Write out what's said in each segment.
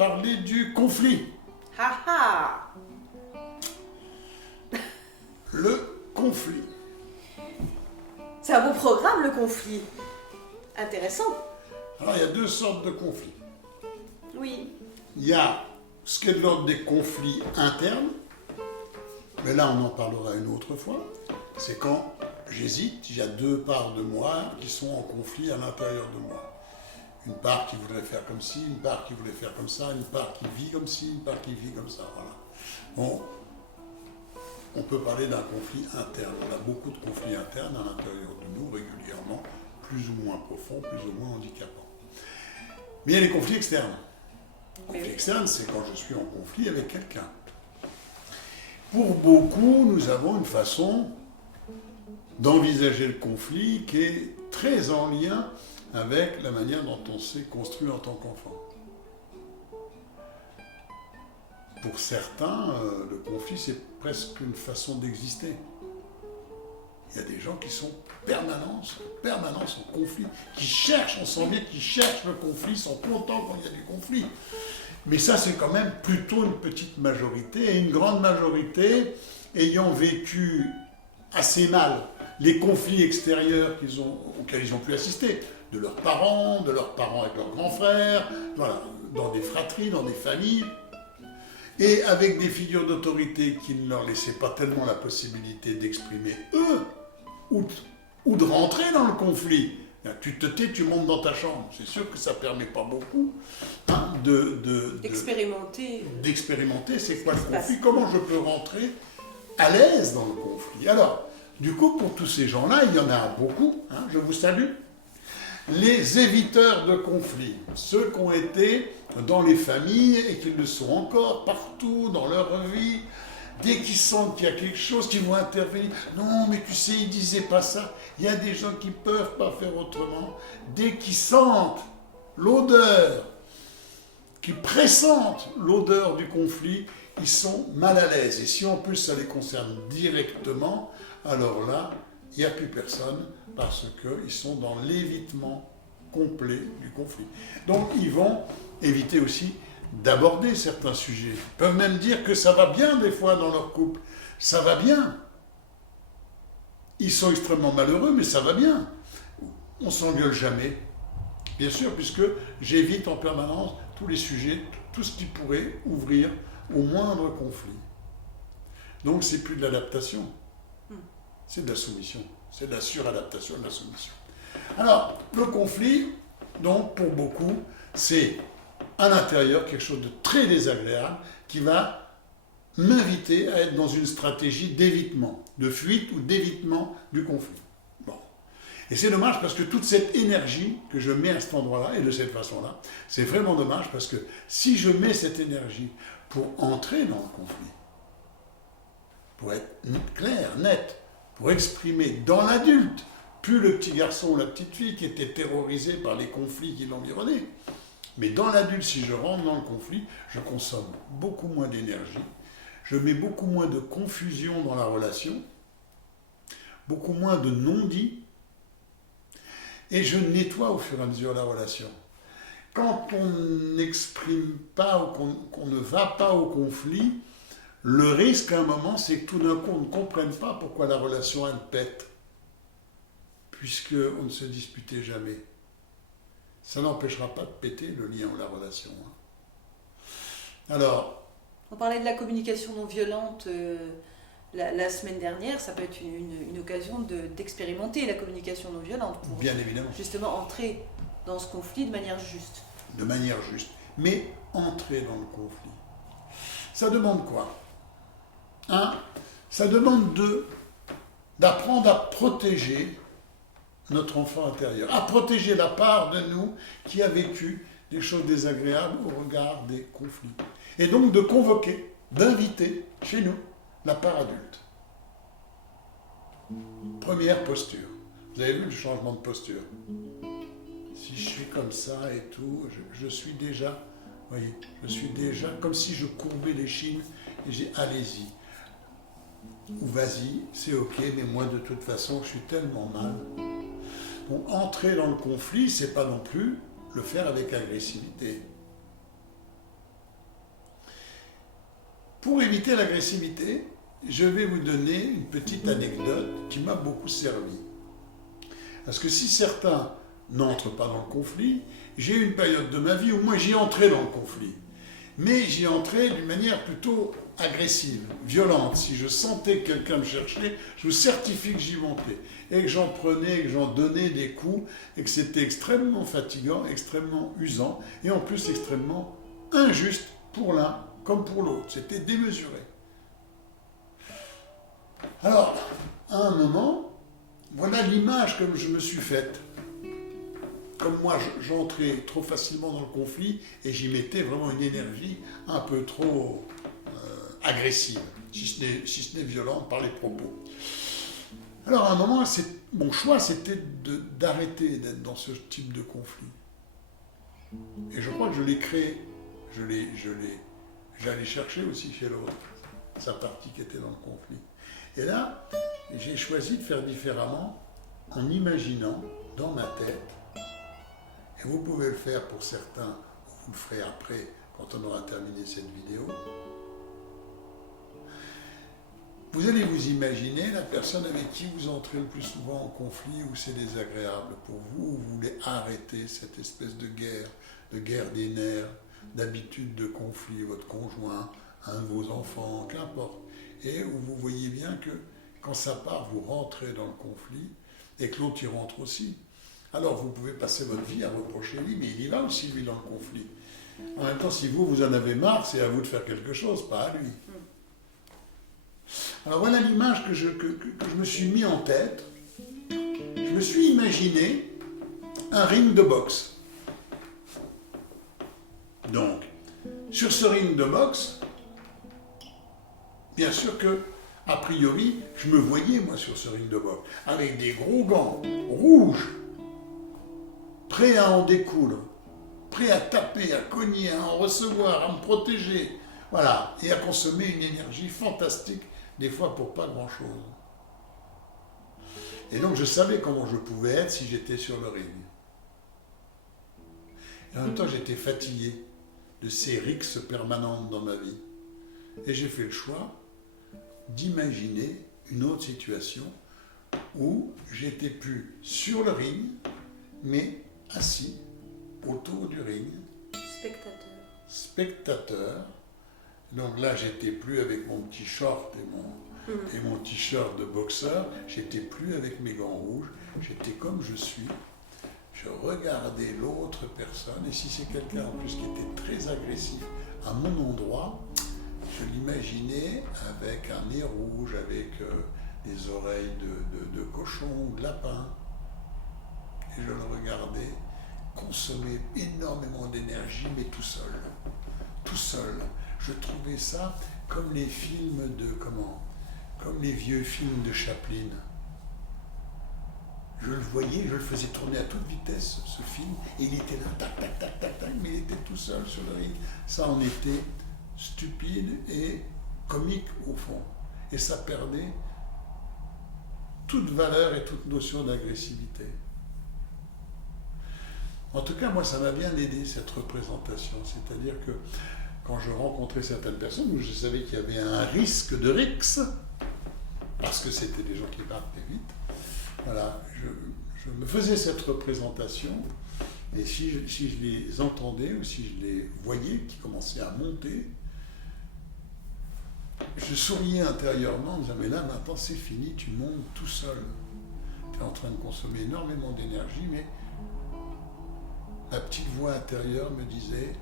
parler du conflit. Ha ha! Le conflit. C'est un beau programme, le conflit. Intéressant. Alors, il y a deux sortes de conflits. Oui. Il y a ce qui est de l'ordre des conflits internes, mais là, on en parlera une autre fois. C'est quand j'hésite, il y a deux parts de moi qui sont en conflit à l'intérieur de moi. Une part qui voudrait faire comme ci, une part qui voulait faire comme ça, une part qui vit comme ci, une part qui vit comme ça. Voilà. Bon, on peut parler d'un conflit interne. On a beaucoup de conflits internes à l'intérieur de nous régulièrement, plus ou moins profonds, plus ou moins handicapants. Mais il y a les conflits externes. Le conflit externe, c'est quand je suis en conflit avec quelqu'un. Pour beaucoup, nous avons une façon d'envisager le conflit qui est très en lien avec la manière dont on s'est construit en tant qu'enfant. Pour certains, le conflit, c'est presque une façon d'exister. Il y a des gens qui sont permanence en conflit, qui cherchent, on sent bien qu'ils cherchent le conflit, sont contents quand il y a du conflit. Mais ça, c'est quand même plutôt une petite majorité, et une grande majorité ayant vécu assez mal les conflits extérieurs auxquels ils ont pu assister, de leurs parents avec leurs grands frères, voilà, dans des fratries, dans des familles, et avec des figures d'autorité qui ne leur laissaient pas tellement la possibilité d'exprimer eux, ou de rentrer dans le conflit. Tu te tais, tu montes dans ta chambre. C'est sûr que ça ne permet pas beaucoup d'expérimenter c'est quoi le conflit, comment je peux rentrer à l'aise dans le conflit. Alors, du coup, pour tous ces gens-là, il y en a beaucoup, je vous salue, les éviteurs de conflits, ceux qui ont été dans les familles et qui le sont encore partout dans leur vie. Dès qu'ils sentent qu'il y a quelque chose, qu'ils vont intervenir. Non, mais tu sais, ils disaient pas ça. Il y a des gens qui ne peuvent pas faire autrement. Dès qu'ils sentent l'odeur, qui pressentent l'odeur du conflit, ils sont mal à l'aise. Et si en plus ça les concerne directement, alors là, il n'y a plus personne parce qu'ils sont dans l'évitement complet du conflit. Donc ils vont éviter aussi d'aborder certains sujets. Ils peuvent même dire que ça va bien des fois dans leur couple. Ça va bien. Ils sont extrêmement malheureux, mais ça va bien. On s'engueule jamais. Bien sûr, puisque j'évite en permanence tous les sujets, tout ce qui pourrait ouvrir au moindre conflit. Donc c'est plus de l'adaptation, c'est de la soumission. C'est de la suradaptation, de la soumission. Alors, le conflit, donc pour beaucoup, c'est à l'intérieur quelque chose de très désagréable qui va m'inviter à être dans une stratégie d'évitement, de fuite ou d'évitement du conflit. Bon. Et c'est dommage parce que toute cette énergie que je mets à cet endroit-là et de cette façon-là, c'est vraiment dommage parce que si je mets cette énergie pour entrer dans le conflit, pour être clair, net, pour exprimer dans l'adulte, plus le petit garçon ou la petite fille qui était terrorisé par les conflits qui l'environnaient, mais dans l'adulte, si je rentre dans le conflit, je consomme beaucoup moins d'énergie, je mets beaucoup moins de confusion dans la relation, beaucoup moins de non-dits, et je nettoie au fur et à mesure la relation. Quand on n'exprime pas ou qu'on ne va pas au conflit, le risque à un moment, c'est que tout d'un coup, on ne comprenne pas pourquoi la relation, elle pète, puisqu'on ne se disputait jamais. Ça n'empêchera pas de péter le lien ou la relation. Alors... On parlait de la communication non violente la semaine dernière. Ça peut être une occasion d'expérimenter la communication non violente pour bien évidemment. Justement entrer dans ce conflit de manière juste. De manière juste. Mais entrer dans le conflit. Ça demande quoi ? Ça demande d'apprendre à protéger notre enfant intérieur, à protéger la part de nous qui a vécu des choses désagréables au regard des conflits. Et donc de convoquer, d'inviter chez nous la part adulte. Première posture. Vous avez vu le changement de posture ? Si je suis comme ça et tout, je suis déjà, vous voyez, je suis déjà comme si je courbais l'échine et j'ai allez-y. Ou vas-y, c'est ok, mais moi de toute façon, je suis tellement mal. Bon, entrer dans le conflit, c'est pas non plus le faire avec agressivité. Pour éviter l'agressivité, je vais vous donner une petite anecdote qui m'a beaucoup servi. Parce que si certains n'entrent pas dans le conflit, j'ai eu une période de ma vie où moi j'y entrais dans le conflit. Mais j'y entrais d'une manière plutôt agressive, violente. Si je sentais que quelqu'un me cherchait, je vous certifie que j'y montais. Et que j'en prenais, que j'en donnais des coups, et que c'était extrêmement fatigant, extrêmement usant, et en plus extrêmement injuste pour l'un comme pour l'autre. C'était démesuré. Alors, à un moment, voilà l'image que je me suis faite. Comme moi, j'entrais trop facilement dans le conflit et j'y mettais vraiment une énergie un peu trop agressive, si ce n'est violente par les propos. Alors, à un moment, mon choix, c'était d'arrêter d'être dans ce type de conflit. Et je crois que je l'ai créé. J'allais chercher aussi chez l'autre, sa partie qui était dans le conflit. Et là, j'ai choisi de faire différemment en imaginant dans ma tête, et vous pouvez le faire pour certains, vous le ferez après, quand on aura terminé cette vidéo. Vous allez vous imaginer la personne avec qui vous entrez le plus souvent en conflit, où c'est désagréable pour vous, où vous voulez arrêter cette espèce de guerre des nerfs, d'habitude de conflit, votre conjoint, un de vos enfants, qu'importe. Et où vous voyez bien que quand ça part, vous rentrez dans le conflit, et que l'autre y rentre aussi. Alors vous pouvez passer votre vie à reprocher lui, mais il y va aussi lui dans le conflit. En même temps, si vous en avez marre, c'est à vous de faire quelque chose, pas à lui. Alors voilà l'image que je me suis mis en tête. Je me suis imaginé un ring de boxe. Donc, sur ce ring de boxe, bien sûr que, a priori, je me voyais, moi, sur ce ring de boxe, avec des gros gants rouges, prêt à en découdre, prêt à taper, à cogner, à en recevoir, à me protéger, voilà, et à consommer une énergie fantastique, des fois pour pas grand-chose. Et donc je savais comment je pouvais être si j'étais sur le ring. Et en même temps, j'étais fatigué de ces rixes permanentes dans ma vie. Et j'ai fait le choix d'imaginer une autre situation où j'étais plus sur le ring, mais assis autour du ring. Spectateur. Donc là, j'étais plus avec mon petit short et mon t-shirt de boxeur, j'étais plus avec mes gants rouges, j'étais comme je suis. Je regardais l'autre personne, et si c'est quelqu'un en plus qui était très agressif à mon endroit, je l'imaginais avec un nez rouge, avec des oreilles de cochon ou de lapin. Et je le regardais consommer énormément d'énergie, mais tout seul. Tout seul. Je trouvais ça comme les films comme les vieux films de Chaplin. Je le voyais, je le faisais tourner à toute vitesse, ce film, et il était là, tac, tac, tac, tac, tac, mais il était tout seul sur le ring. Ça en était stupide et comique au fond. Et ça perdait toute valeur et toute notion d'agressivité. En tout cas, moi, ça m'a bien aidé, cette représentation. C'est-à-dire que quand je rencontrais certaines personnes où je savais qu'il y avait un risque de rix, parce que c'était des gens qui partaient vite, voilà, je me faisais cette représentation, et si je les entendais ou si je les voyais qui commençaient à monter, je souriais intérieurement en disant « mais là maintenant c'est fini, tu montes tout seul, tu es en train de consommer énormément d'énergie, mais la petite voix intérieure me disait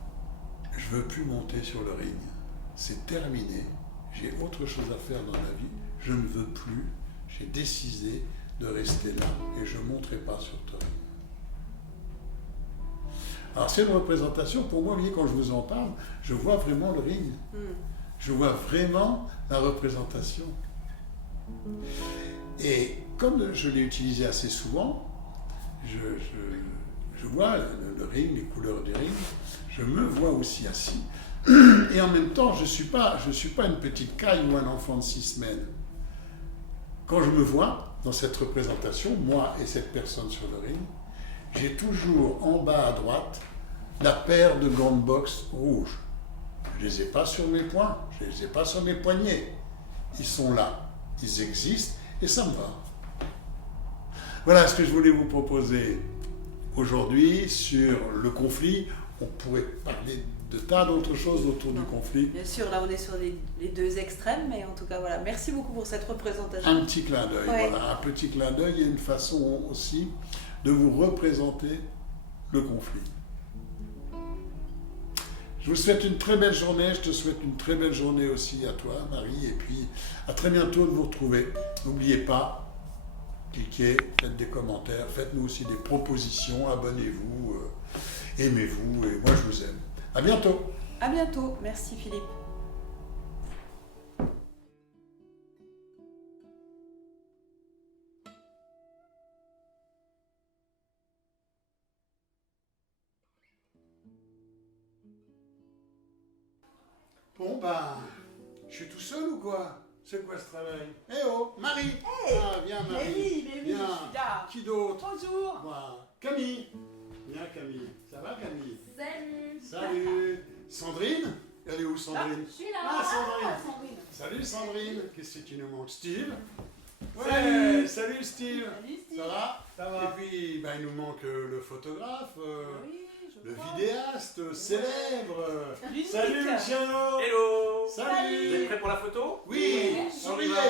« je veux plus monter sur le ring, c'est terminé, j'ai autre chose à faire dans ma vie, je ne veux plus, j'ai décidé de rester là et je ne monterai pas sur ton ring. » Alors c'est une représentation, pour moi, vous voyez, quand je vous en parle, je vois vraiment le ring. Je vois vraiment la représentation. Et comme je l'ai utilisé assez souvent, je vois le ring, les couleurs du ring, je me vois aussi assis. Et en même temps, je ne suis pas une petite caille ou un enfant de 6 semaines. Quand je me vois dans cette représentation, moi et cette personne sur le ring, j'ai toujours en bas à droite la paire de gants de boxe rouges. Je les ai pas sur mes poings, je les ai pas sur mes poignets. Ils sont là, ils existent et ça me va. Voilà ce que je voulais vous proposer aujourd'hui sur le conflit. On pourrait parler de tas d'autres choses autour du conflit. Bien sûr, là on est sur les deux extrêmes, mais en tout cas voilà, merci beaucoup pour cette représentation. Un petit clin d'œil, Ouais. voilà, un petit clin d'œil et une façon aussi de vous représenter le conflit. Je vous souhaite une très belle journée, je te souhaite une très belle journée aussi à toi, Marie, et puis à très bientôt de vous retrouver. N'oubliez pas, cliquez, faites des commentaires, faites-nous aussi des propositions, abonnez-vous, aimez-vous, et moi je vous aime. À bientôt. À bientôt, merci Philippe. Bon ben, je suis tout seul ou quoi? C'est quoi ce travail? Eh oh, Marie! Hey, ah, viens Marie! mais oui, Viens. je suis là. Qui d'autre? Bonjour. Moi. Camille! Viens Camille. Ça va Camille? Salut. Salut! Sandrine? Elle est où Sandrine? Je suis là. Ah, Sandrine. Sandrine. Salut Sandrine! Qu'est-ce que tu nous manques? Steve? Ouais, Salut. salut Steve! Salut Steve. Ça va? Ça va. Et puis, ben, il nous manque le photographe, Oui, je le crois. vidéaste célèbre. L'unique. Salut Luciano! Hello. Salut! Vous êtes prêts pour la photo? Oui! On y Souriez! va.